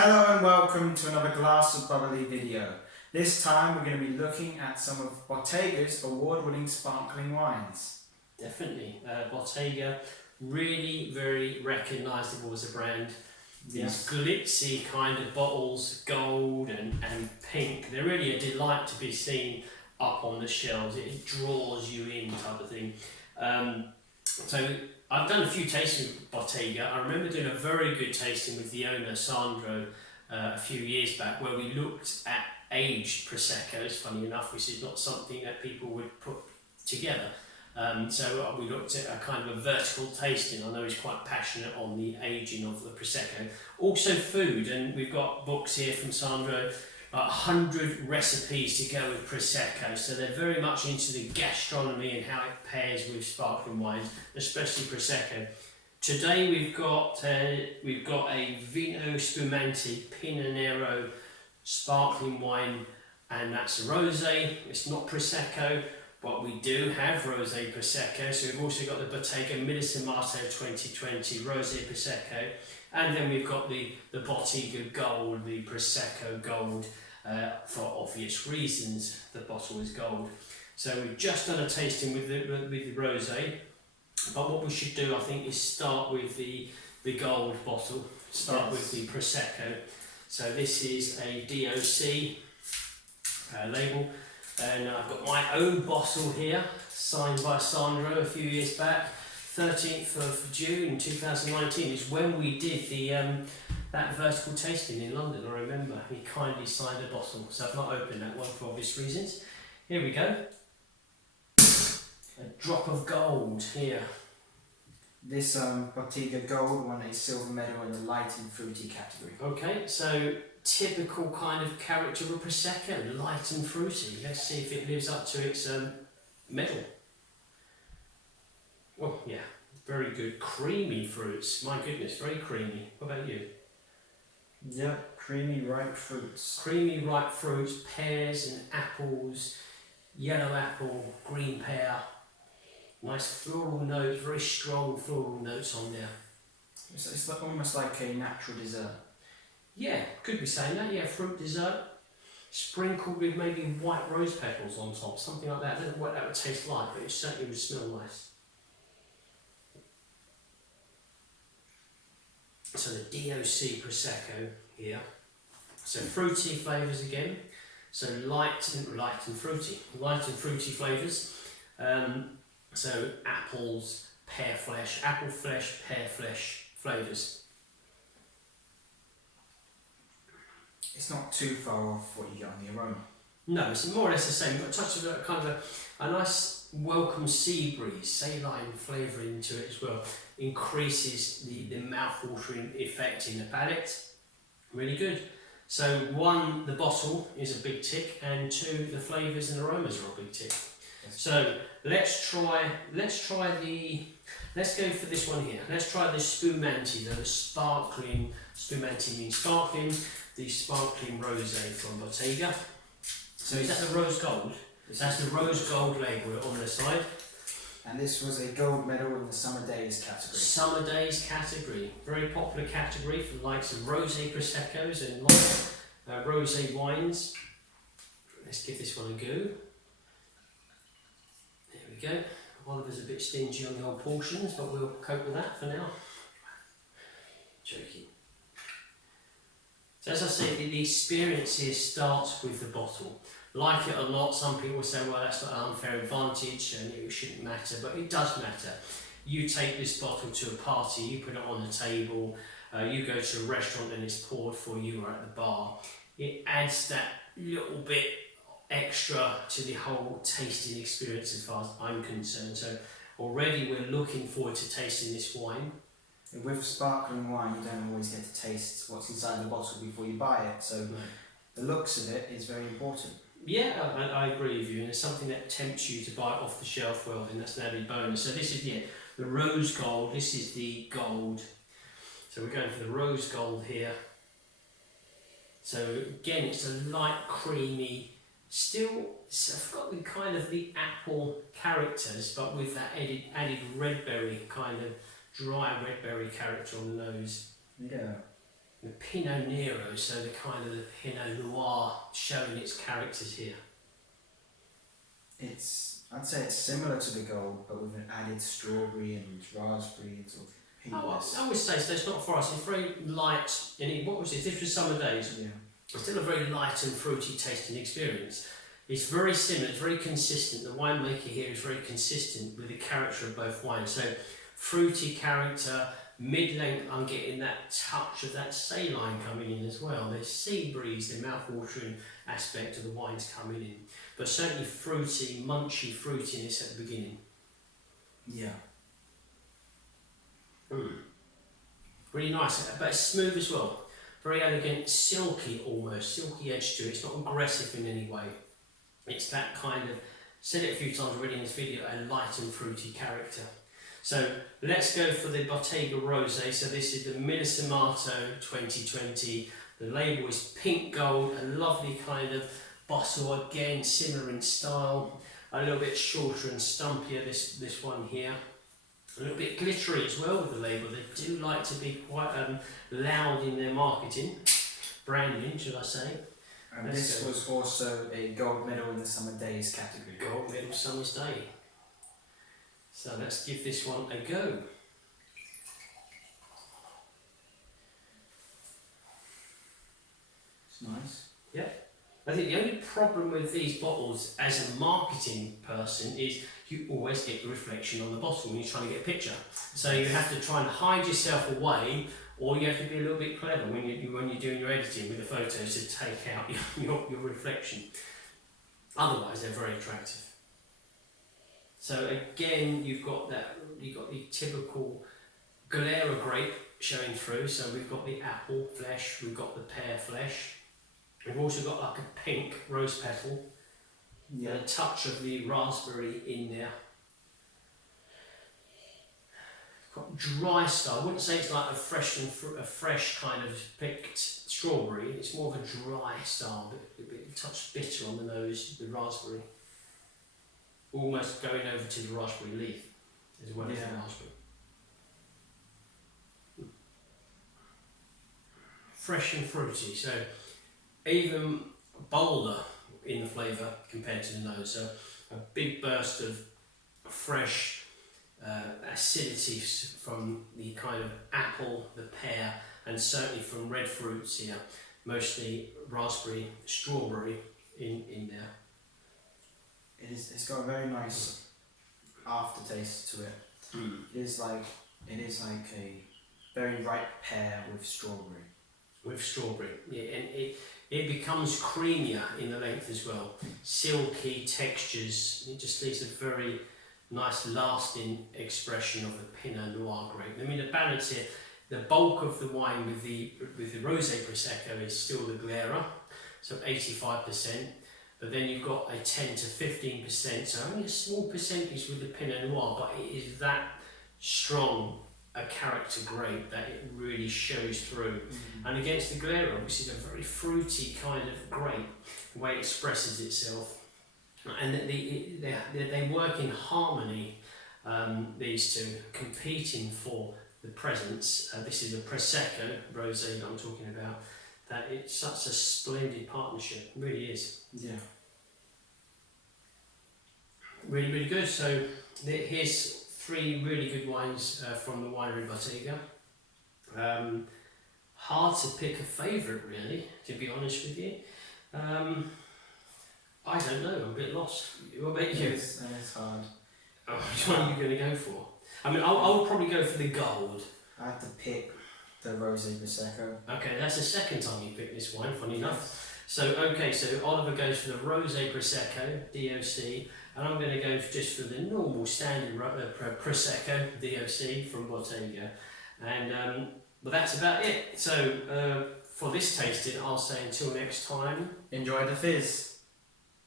Hello and welcome to another Glass of Bubbly video. This time we're going to be looking at some of Bottega's award-winning sparkling wines. Definitely. Bottega, really very recognisable as a brand. These glitzy kind of bottles, gold and pink, they're really a delight to be seen up on the shelves. It draws you in type of thing. So I've done a few tastings with Bottega. I remember doing a very good tasting with the owner, Sandro, a few years back, where we looked at aged Proseccos, funny enough, which is not something that people would put together. So we looked at a kind of a vertical tasting. I know he's quite passionate on the aging of the Prosecco. Also food, and we've got books here from Sandro, 100 recipes to go with Prosecco. So they're very much into the gastronomy and how it pairs with sparkling wines, especially Prosecco. Today we've got a Vino Spumante Pinot Nero sparkling wine, and that's a Rosé. It's not Prosecco, but we do have Rosé Prosecco. So we've also got the Bottega Millesimato 2020 Rosé Prosecco, and then we've got the Bottega Gold, the Prosecco Gold, for obvious reasons. The bottle is gold. So we've just done a tasting with the Rosé, but what we should do, I think, is start with the gold bottle. Start with the Prosecco. So this is a DOC label. And I've got my own bottle here, signed by Sandro a few years back. 13th of June 2019 is when we did that vertical tasting in London. I remember he kindly signed a bottle, so I've not opened that one for obvious reasons. Here we go. A drop of gold here. This Bottega Gold won a silver medal in the light and fruity category. Okay, so typical kind of character of Prosecco, light and fruity. Let's see if it lives up to its medal. Oh yeah, very good. Creamy fruits, my goodness, very creamy. What about you? Yeah, creamy ripe fruits. Creamy ripe fruits, pears and apples, yellow apple, green pear. Nice floral notes, very strong floral notes on there. It's almost like a natural dessert. Yeah, could be saying that, yeah, fruit dessert, sprinkled with maybe white rose petals on top, something like that. I don't know what that would taste like, but it certainly would smell nice. So the DOC Prosecco here. So fruity flavours again. So light and fruity flavours. So apples, apple flesh, pear flesh flavours. It's not too far off what you get on the aroma. No, it's more or less the same. You've got a touch of a kind of a nice welcome sea breeze, saline flavouring to it as well. Increases the mouth-watering effect in the palate. Really good. So one, the bottle is a big tick, and two, the flavours and aromas are a big tick. Yes. So let's go for this one here. Let's try the Spumante, the sparkling. Spumante means sparkling. The sparkling rosé from Bottega. So is that the rose gold? That's the rose gold label on the side. And this was a gold medal in the Summer Days category. Summer Days category. Very popular category for the likes of rosé Proseccos and light rosé wines. Let's give this one a go. There we go. Oliver's a bit stingy on the old portions, but we'll cope with that for now. Joking. So as I say, the experience here starts with the bottle. Like it or not, some people say, well, that's not an unfair advantage and it shouldn't matter, but it does matter. You take this bottle to a party, you put it on the table, you go to a restaurant and it's poured for you or at the bar. It adds that little bit extra to the whole tasting experience as far as I'm concerned. So already we're looking forward to tasting this wine. With sparkling wine, you don't always get to taste what's inside the bottle before you buy it, so the looks of it is very important. Yeah, I agree with you, and it's something that tempts you to buy it off the shelf. Well, then that's an added bonus. So this is the rose gold. This is the gold. So we're going for the rose gold here. So again, it's a light, creamy. Still, I've got the kind of the apple characters, but with that added red berry kind of dry red berry character on the nose. Yeah. the Pinot Nero, so the kind of the Pinot Noir showing its characters here. I'd say it's similar to the gold, but with an added strawberry and raspberry and sort of pinkness. I would say so. It's not for us. It's very light. And what was it? This was summer days. Yeah. It's still a very light and fruity tasting experience. It's very similar. It's very consistent. The winemaker here is very consistent with the character of both wines. So fruity character, mid-length. I'm getting that touch of that saline coming in as well. The sea breeze, the mouth-watering aspect of the wines coming in. But certainly fruity, munchy fruitiness at the beginning. Yeah. Really nice, but it's smooth as well. Very elegant, silky almost, silky edge to it. It's not aggressive in any way. It's that kind of, said it a few times already in this video, a light and fruity character. So let's go for the Bottega Rosé. So this is the Millesimato 2020. The label is pink gold, a lovely kind of bottle, again similar in style, a little bit shorter and stumpier, this one here. A little bit glittery as well with the label. They do like to be quite loud in their marketing, branding should I say. And this was also a gold medal in the Summer Days category. Gold medal Summer's Day. So let's give this one a go. It's nice. Yeah. I think the only problem with these bottles as a marketing person is you always get the reflection on the bottle when you're trying to get a picture. So you have to try and hide yourself away, or you have to be a little bit clever when you're doing your editing with the photos to take out your reflection. Otherwise, they're very attractive. So again, you've got the typical Galera grape showing through. So we've got the apple flesh, we've got the pear flesh. We've also got like a pink rose petal, and a touch of the raspberry in there. Got dry style. I wouldn't say it's like a fresh kind of picked strawberry. It's more of a dry style, a touch bitter on the nose, the raspberry. Almost going over to the raspberry leaf as well as the raspberry. Fresh and fruity. So even bolder in the flavour compared to the nose, so a big burst of fresh acidity from the kind of apple, the pear, and certainly from red fruits here, mostly raspberry, strawberry in there. It's got a very nice aftertaste to it. It is like a very ripe pear with strawberry. With strawberry, yeah, and it becomes creamier in the length as well. Silky textures. It just leaves a very nice lasting expression of the Pinot Noir grape. I mean, the balance here, the bulk of the wine with the Rosé Prosecco is still the Galera, so 85%. But then you've got a 10 to 15%, so only a small percentage with the Pinot Noir, but it is that strong a character grape that it really shows through. And against the Galera, which is a very fruity kind of grape, the way it expresses itself, and they work in harmony, these two, competing for the presence. This is the Prosecco Rosé that I'm talking about, that it's such a splendid partnership, it really is. Yeah. Really, really good. So here's 3 really good wines from the winery Bottega. Hard to pick a favourite, really, to be honest with you. I don't know, I'm a bit lost. What about you? It's hard. Oh, which one are you going to go for? I mean, I'll probably go for the gold. I have to pick the Rosé Prosecco. Okay, that's the second time you picked this wine, funny enough. So Oliver goes for the Rosé Prosecco, DOC, and I'm going to go just for the normal standard Prosecco, DOC, from Bottega. And but that's about it. So for this tasting, I'll say until next time. Enjoy the fizz.